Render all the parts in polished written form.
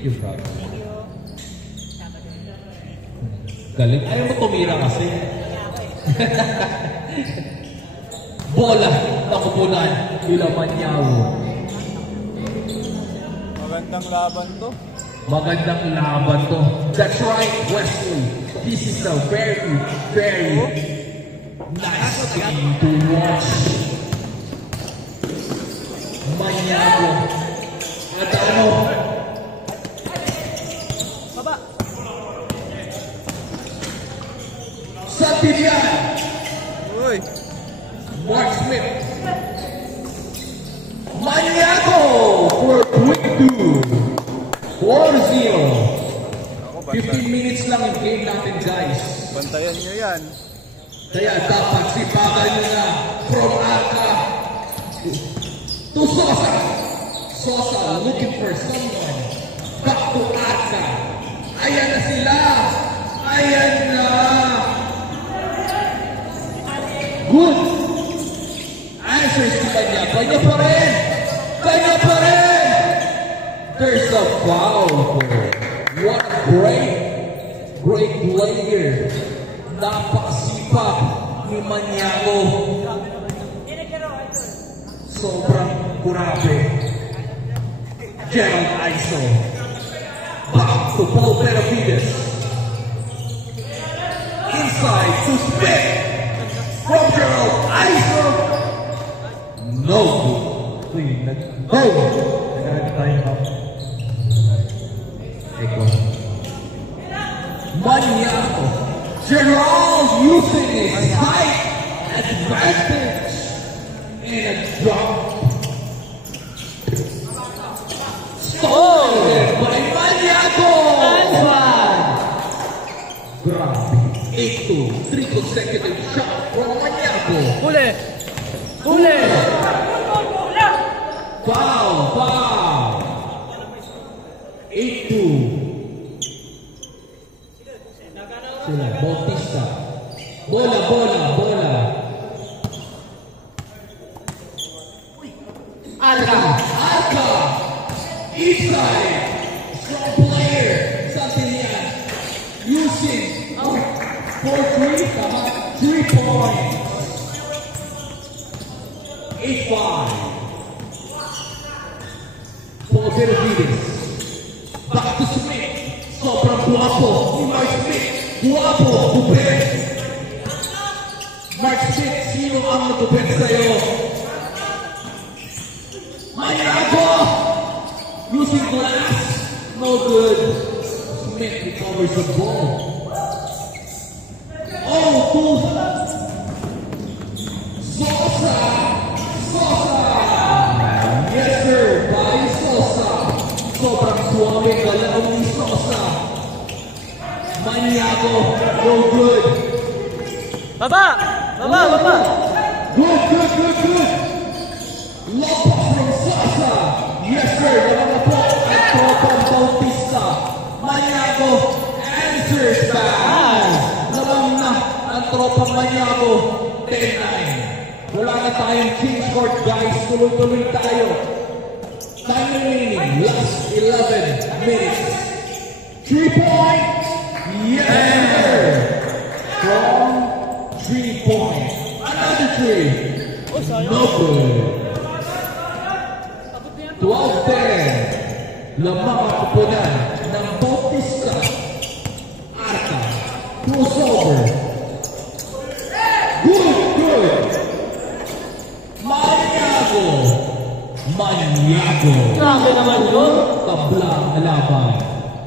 Thank you, brother. Galing. Ayaw mo tumira kasi. Bola. Nakupunan. Ilamanyawo. Magandang laban to. Magandang laban to. That's right, Wesley. This is a very, very nice game to watch. Manyago. At ano? Baba. Santillan. Uy. Mark Smith. Manyago for quick 2. 4-0. 15 minutes lang yung game natin, guys. Bantayan nyo yan. Kaya dapat sipagan nyo na from Arca to Sosa. Sosa looking for someone. Back to Arca. Ayan na sila. Ayan na. Good. Answers si kanya. Kanya pa rin. Kanya pa rin. There's a foul. What a great player. Napakasipag ni Manyago. Sobrang grabe. Gerald Iso. Back to Paul Benavides. Inside to Smith. From Gerald Iso. No. No. Manyago. Gerald using his height advantage and a drop. Stolen by Manyago. Grabe. 8-2. 3 consecutive shots from Manyago. Huli. Huli. Foul. 8-2. Sila, Bautista. Bola. Arca. East side. Strong player. Santillan. Using 4-3. 3 points. 8-5. Paul Benavides. Back to Smith. Sobrang guwapo. Mark Smith. Guwapo. Gupit. Mark Smith. Sino ang nagupit sa'yo? Manyago. Using glass. No good. Smith recovers the ball. Oh, Sosa. Yes, sir. By Sosa. Sobrang suwabe galaw ni Sosa. Manyago. No good. Baba. Good. Lopez from Sosa. Yes, sir. Nakapo at Tropang Bautista. Manyago answers back. Lamang na ang Tropang Manyago. 10-9. Wala na tayong change court, guys. Tuloy-tuloy tayo. Time remaining. Last 11 minutes. 3 points. Yes, sir. From 3 points. Another 3. No good. 12-10. Lamang ang kupunan ng Bautista. Arca. Crossover. Good. Manyago. Grabe naman yun. Tablang na laban.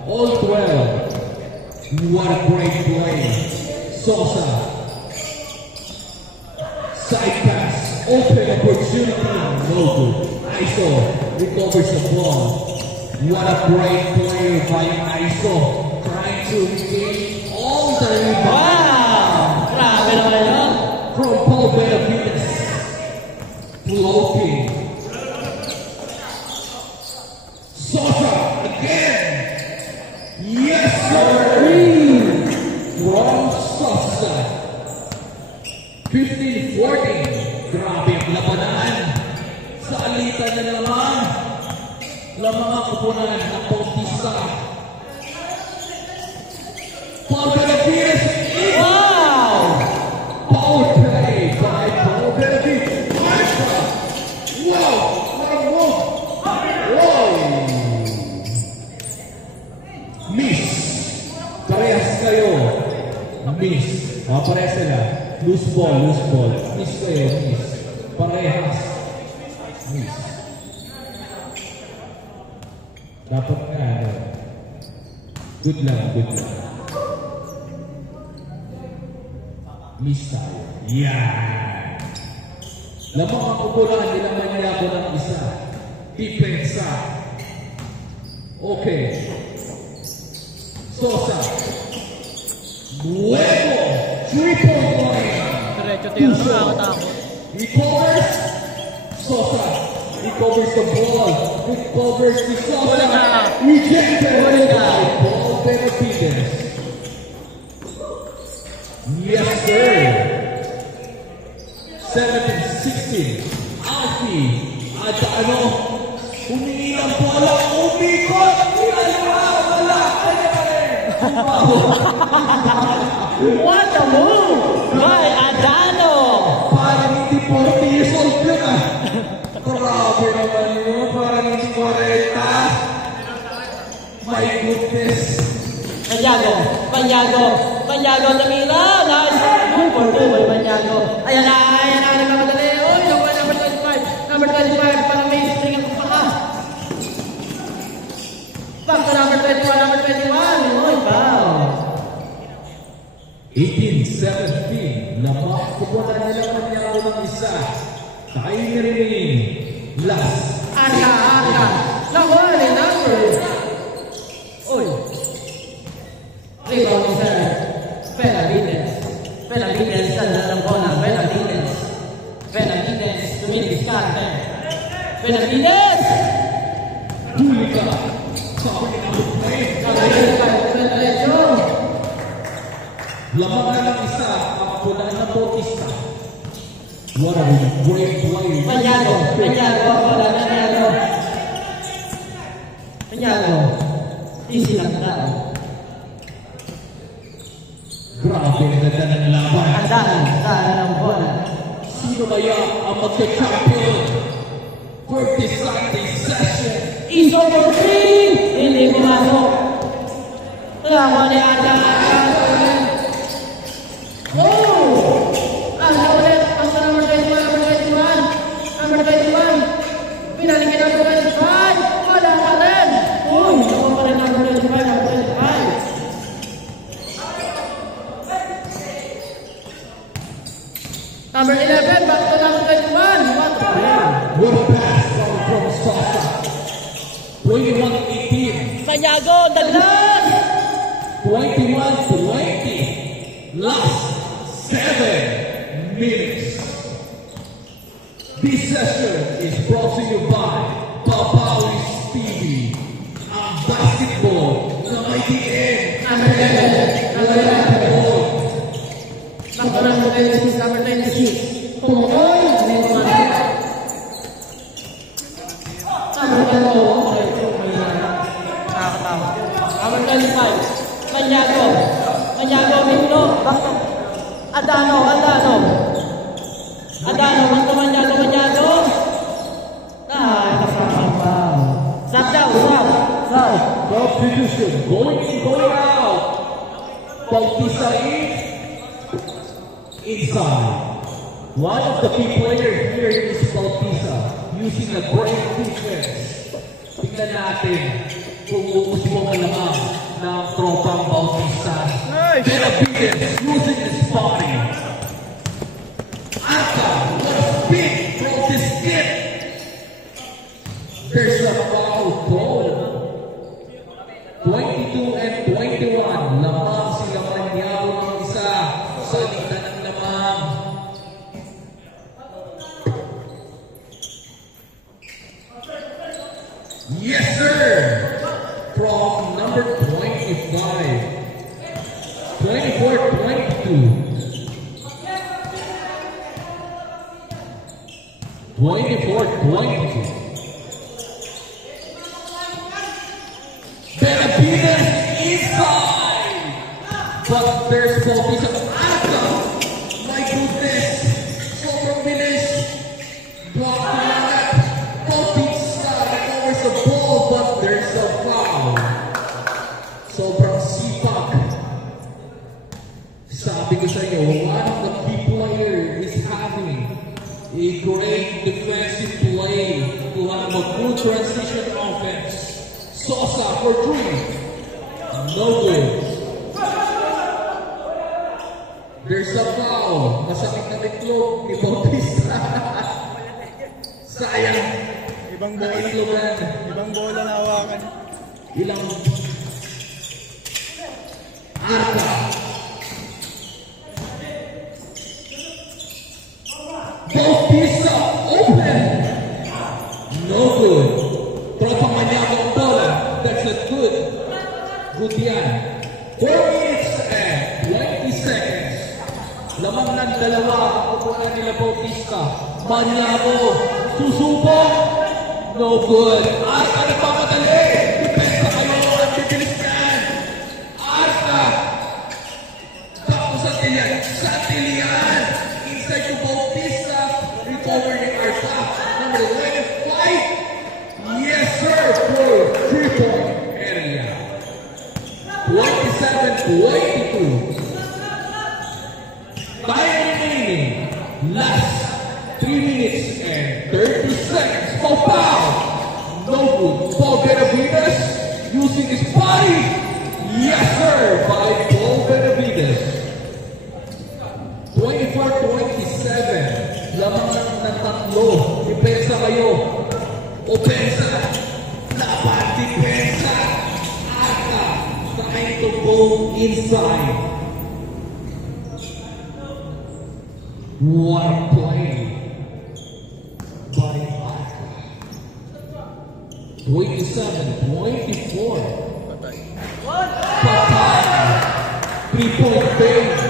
All 12. What a great play. Sosa. Side pass. Open opportunity. No good. Iso recovers the ball. What a great player by Iso. Trying to regain all the rebound. Wow! Grabe naman yun. From Paul Benavides. Floating. Sosa again. Yes, sir. From Sosa. 15-14. Grabe ang labanan. Sa alitan na naman. Lamang ang kupunan ng Bautista. isa. Paul Benavides. Wow! Power play by Paul Benavides. Wow! What a move! Wow! Miss. Parehas kayo. Miss. Parehas sila. Loose ball. Miss kayo, miss. Parehas. Miss. Dapat nga, good lang. Miss tayo. Yan. Lamang ang kukulaan nilang manyabo ng isa. Depensa. Okay. Sosa. Nuevo. 3-point line. Diretso tira na nakakatakot. Recovers. Sosa. Recovers the ball. Recovers the Sosa. Rejected by Paul Benavides. Yes, sir. 17-16. Alfie. At ano? Humingi ng bola. Umikot. Wala. What a move by Adano! Parang hindi 40 years old yun ah. Grabe naman yun. Parang hindi 40. My goodness. Banyago, Tamila! Nice! Good for two by Banyago. Ayan na, nagmamadali. Uy, number 25. Number 25, parang may string ang paka. Back to number 21. Uy, wow! 18-17. Lamang kupunan nila Manyago ng isa. Time remaining. Last. Aka. Nawali numbers. Uy. Rebound sir. Benavides. Tanda ng bola. Benavides. Dumidiskarte. Benavides. Huli ka. Sabi na ang play. Lamang na ng isa. Ang kupunan ng Bautista. What a great play. Banyago. Easy lang na. Grabe na ganda ng laban. Andahan ng bola. Sino kaya ang magka-champion for this Sunday session? Is over 3. Hindi pumasok. Tama ni Andahan. Oh! Ulit. Basta number 21. Pinalikin ang number 25. Wala ka rin. Uy! Ako pa rin number 25. Number 11, back to number 21. What a play. What a pass from Sosa. 21-18. Banyago, dagdag! 21-20. Last 7 minutes. This session is brought to you by Papawis TV. Ang basketball na may DN. Number 26. Pumukoy. Number 25. Banyago, Milo. Adano. Back to Banyago. Kasama. South. Substitution. Going in, going out. Bautista inside. One of the key players here is Bautista, using a great defense. Tingnan natin kung uusbong ka naman ng tropang Bautista. Benavides using his body. Aka, what a spin from this kid. There's a foul goal. 22-21. Lamang sila Manyago ng isa. Salita ng lamang. Yes, sir! From number 25. 24-22. 24-22. Benavides inside. But there's Bautista. Arca. My goodness. Sobrang bilis. Block to Mangat. Bautista recovers the ball, but there's a foul. Sobrang sipag. Sabi ko sa inyo, one of the key players is having a great defensive play to have a good transition offense. Sosa for 3. No good. There's a foul. Masakit na itlog ni Bautista. Sayang. Ibang bola. Itlogan. Ibang bola na hawakan. Ilang Arca. Bautista open. No good. Tropa Maniago ang bola. That's not good. Good yan. 4 minutes and 20 seconds. Lamang ng dalawa ang kukunan nila Bautista. Maniago. Susubok. No good. Arca nagpapadali. Depensa kayo. Ang bibilis yan. Arca. Tapos Santilian. Inside to Bautista. Recover ni Arca. Number 25. Yes, sir. For 3-point area. 27-22. Time remaining. Last 3 minutes and 30 seconds. Oh, foul. No good. Paul Benavides using his body. Yes, sir. By Paul Benavides. 24-27. Lamang ng tatlo. Depensa kayo. Opensa. Laban. Depensa. Arca. Trying to go inside. What a play by Arca. 27-24. Patay. 3-point base.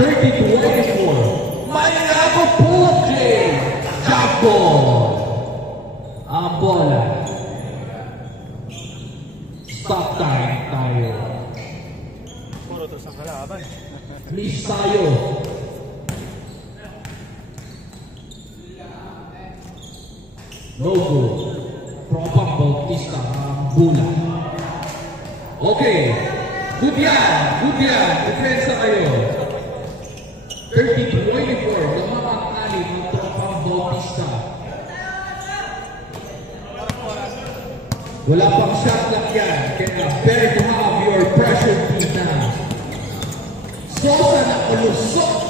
30-24. Maniago pull-up Jay. Jaco. Ang bola. Stop time tayo. Puro to sa kalaban. Please tayo. No good. Tropang Bautista ang bola. Okay. Good yan. Good yan. Depensa kayo. 30-24. Lamang ang anim ng Tropang Bautista. Wala pang shot clock yan. Kaya better to have your pressure team now. Sosa na ulusok.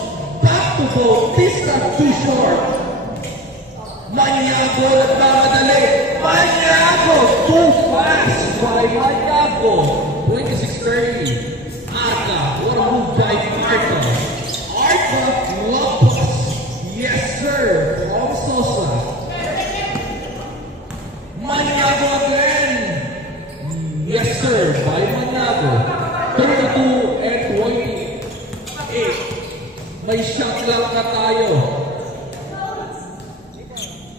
Back to Bautista. Too short. Maniago nagmamadali. Maniago. Too fast by Maniago. 26-30. Arca. What a move by Arca. Arca. Lopez. Yes, sir. From Sosa. Maniago again. Yes, sir. By Maniago. 32-28. May shot lang na tayo.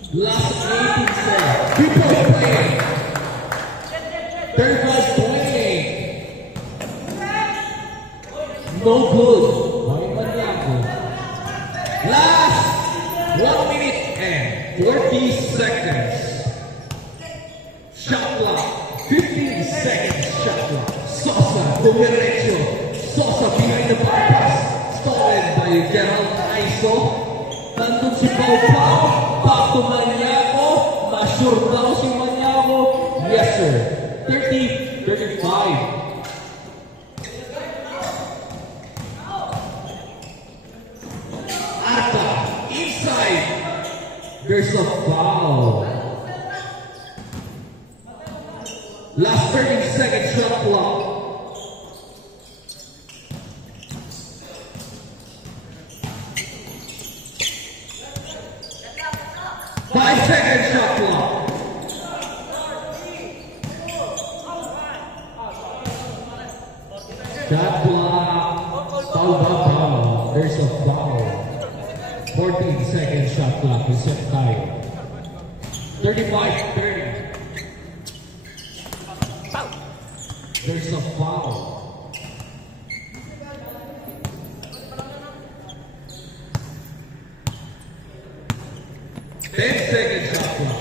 Last 18 seconds. People playing. 35-28. No good. By Maniago. Last 1 minute and 40 seconds. Shot clock. 15 seconds shot clock. Sosa, dumiretso. Sosa behind the bypass. Stolen by Gerald Aiso. Nandun si Pau Pau. Back to Maniago. Ma-sure daw si Maniago. Yes, sir. 30-35. Arca. Inside. There's a foul. Last 30 seconds shot clock. Second shot clock. Shot clock. Foul. There's a foul. 14 second shot clock. Reset tayo. 35-30. There's a foul. Ten-second shot clock.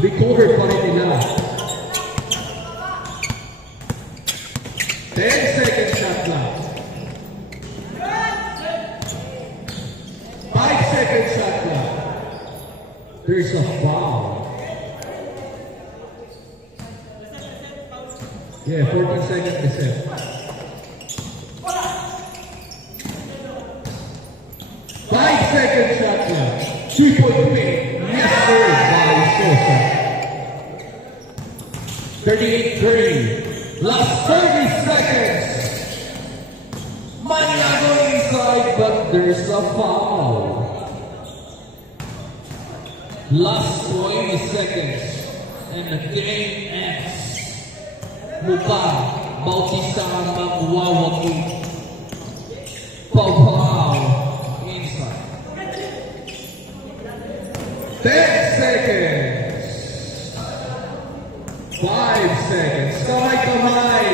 Recover pa rin nila. 10-second shot clock. 5-second shot clock. There's a foul. Yeah, 14 seconds to set. 5-second shot clock. 3-point paint. Yes, sir. By Sosa. 38-30. Last 30 seconds. Maniago inside, but there's a foul. Last 20 seconds. And the game ends. Mukha, Bautista ang magwawagi. Pau-pau. Inside. 10 seconds. 5 seconds. Kamay-kamay.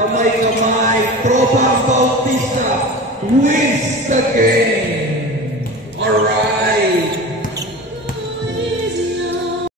Kamay-kamay. Tropang Bautista wins the game. Alright.